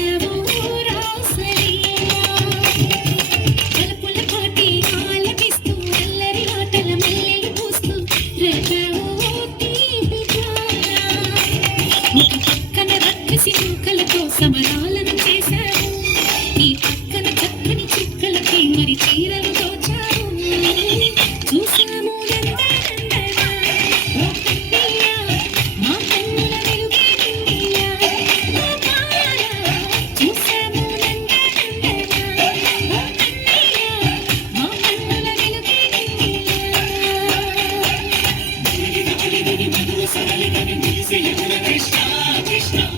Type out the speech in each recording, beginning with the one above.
can't Yeah.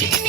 magic. Yeah.